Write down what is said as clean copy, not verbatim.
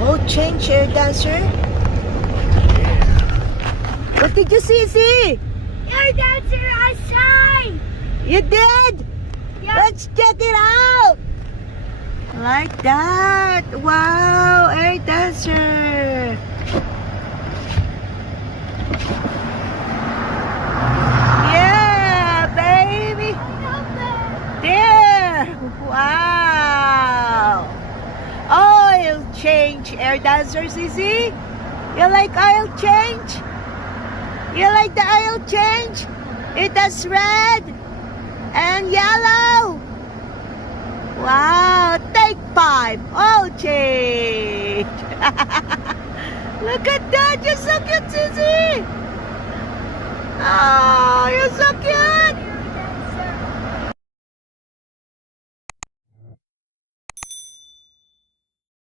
Oh, change air dancer. What did you see? Air dancer outside. You did? Yeah. Let's check it out. Like that. Wow, air dancer. Yeah, baby. There. Wow. Oil change air dancer, Sissy. You like oil change? You like the oil change? It has red and yellow. Wow, take 5. Oil change. Look at that. You're so cute, Sissy. Oh, you're so cute.